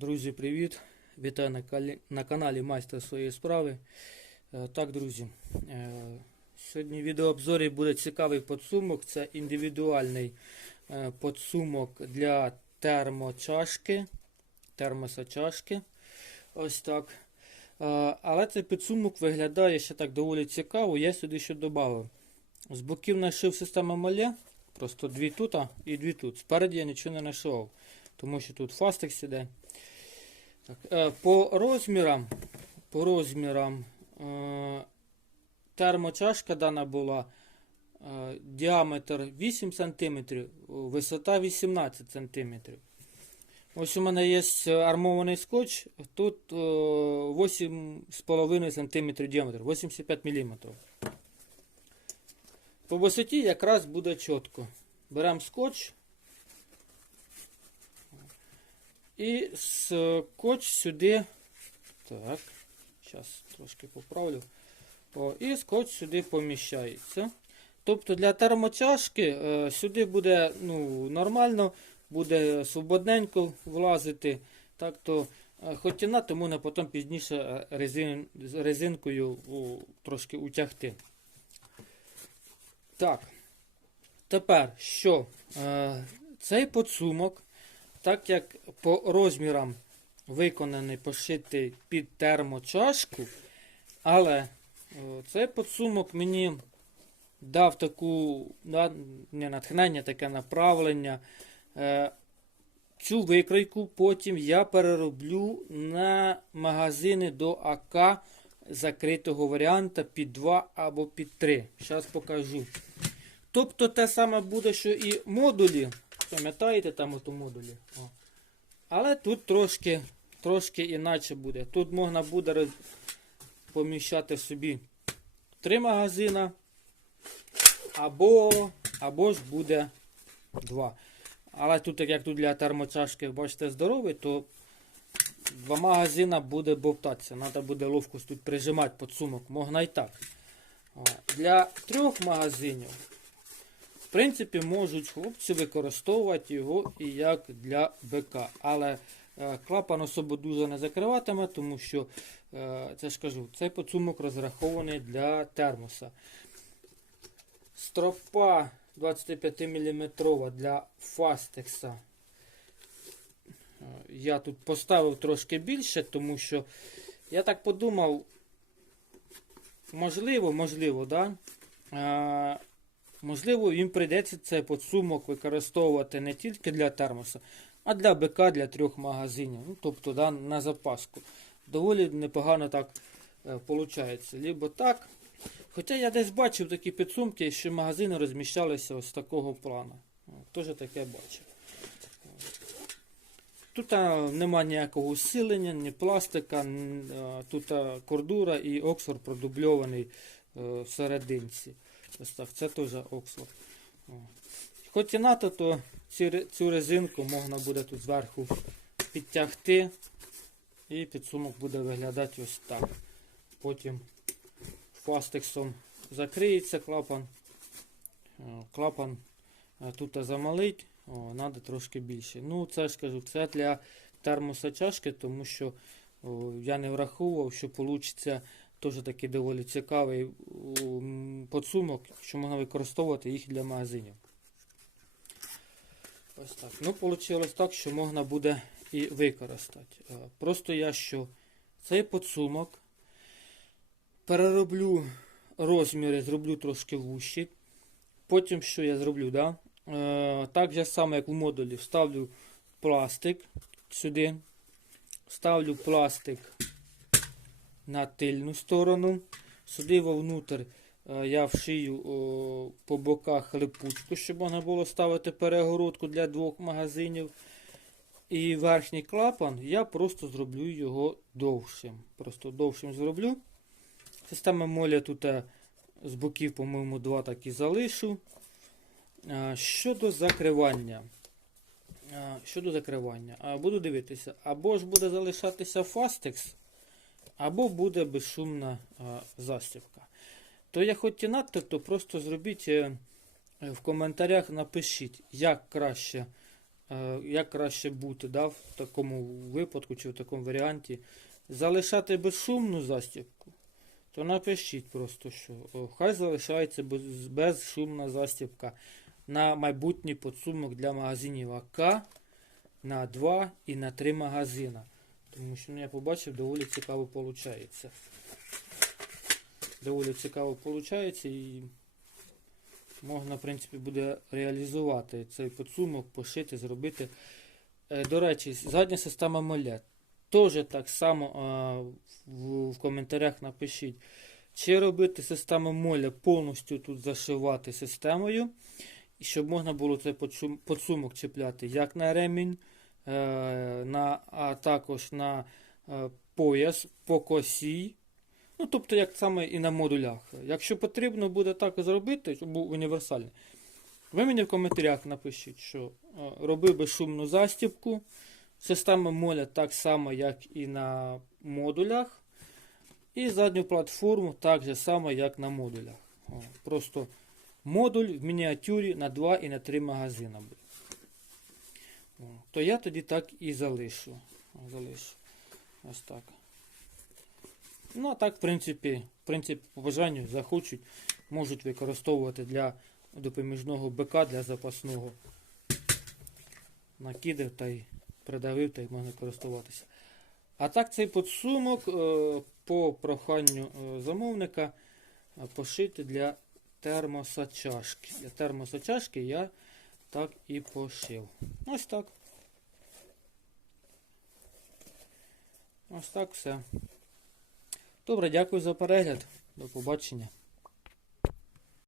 Друзі, привіт! Вітаю на, каналі Майстер своєї справи. Е, Так, друзі, е, сьогодні в відеообзорі буде цікавий підсумок. Це індивідуальний е, підсумок для термочашки, термоса чашки. Ось так. Але цей підсумок виглядає ще так доволі цікаво. Я сюди ще додав. З боків нашив систему Мале, просто дві тут і дві тут. Спереді я нічого не знайшов, тому що тут фастекс іде. Так, е, по розмірам, по розмірам е, термочашка дана була е, діаметр 8 см, висота 18 см. Ось у мене є армований скотч, тут е, 8,5 см діаметр, 85 мм. По висоті якраз буде чітко. Беремо скотч. І скотч сюди. Так, зараз трошки поправлю. О, і скотч сюди поміщається. Тобто для термочашки е, сюди буде ну, нормально, буде свободненько влазити. Так то е, хотіна, то можна потім пізніше е, резин, резинкою о, трошки утягти. Так. Тепер що? Е, цей подсумок так як по розмірам виконаний пошитий під термочашку, але е, цей подсумок мені дав таку да, не натхнення, таке направлення. Е, Цю викройку потім я перероблю на магазини до АК закритого варіанта під 2 або під 3. Зараз покажу. Тобто те саме буде, що і модулі. Пам'ятаєте там ото модулі? О. Але тут трошки, трошки інакше буде. Тут можна буде поміщати собі три магазина, або, або ж буде два. Але тут, як тут для термочашки, бачите, здоровий, то два магазина буде бовтатися. Треба буде ловко тут прижимати під сумок. Можна і так. Для трьох магазинів. В принципі, можуть хлопці використовувати його і як для БК. Але е, клапан особо дуже не закриватиме, тому що, е, це ж кажу, цей поцумок розрахований для термоса. Стропа 25 мм для фастекса. Е, Я тут поставив трошки більше, тому що я так подумав, можливо, можливо, да? Е, Можливо, їм прийдеться цей подсумок використовувати не тільки для термоса, а для БК для трьох магазинів. Ну, тобто да, на запаску. Доволі непогано так виходить. Либо так. Хоча я десь бачив такі підсумки, що магазини розміщалися ось такого плану. Теж таке бачив. Тут нема ніякого усилення, ні пластика, тут кордура і оксфорд продубльований е, в серединці. Ось це теж Оксфорд. Хоч і НАТО, то цю резинку можна буде тут зверху підтягти. І підсумок буде виглядати ось так. Потім фастексом закриється клапан. Клапан е, тут замалить, треба трошки більше. Ну, це ж кажу, це для термоса чашки, тому що о, я не враховував, що вийде Теж такий доволі цікавий подсумок, що можна використовувати їх для магазинів. Ось так. Ну, вийшло так, що можна буде і використати. Е, Просто я що цей подсумок перероблю розміри, зроблю трошки вущі. Потім що я зроблю? Да? Е, так же само, як в модулі, вставлю пластик сюди. Ставлю пластик на тильну сторону. Сюди вовнутрь е, я вшию по боках липучку, щоб можна було ставити перегородку для двох магазинів. І верхній клапан я просто зроблю його довшим. Просто довшим зроблю. Система моля тут е, з боків, по-моєму, два так і залишу. Е, Щодо закривання. Щодо закривання, буду дивитися, або ж буде залишатися фастекс, або буде безшумна е, застібка. То я хоч і надто, то просто зробіть е, в коментарях, напишіть, як краще е, як краще бути да, в такому випадку чи в такому варіанті. Залишати безшумну застібку, то напишіть просто, що хай залишається безшумна застібка на майбутній подсумок для магазинів АК на 2 і на 3 магазина. Тому що ну, я побачив, доволі цікаво виходить. Доволі цікаво виходить і можна, в принципі, буде реалізувати цей подсумок, пошити, зробити. Е, До речі, задня система молет. Теж так само а, в, в коментарях напишіть, чи робити систему моля повністю тут зашивати системою, щоб можна було цей подсумок чіпляти як на ремінь, на, а також на е, пояс по косі. Ну, тобто, як саме і на модулях. Якщо потрібно буде так зробити, щоб був універсальний, ви мені в коментарях напишіть, що е, роби безшумну застібку. Система моля так само, як і на модулях. І задню платформу так же само, як на модулях. Просто модуль в мініатюрі на 2 і на 3 магазина буде. То я тоді так і залишу. Залишу. Ось так. Ну, а так, в принципі, в принципі, по бажанню захочуть, можуть використовувати для допоміжного БК, для запасного. Накидав та й придавив, та й можна користуватися. А так цей подсумок е, по проханню е, замовника е, пошити для термосачашки. Для термосачашки я так і пошив. Ось так. Ось так все. Добре, дякую за перегляд. До побачення.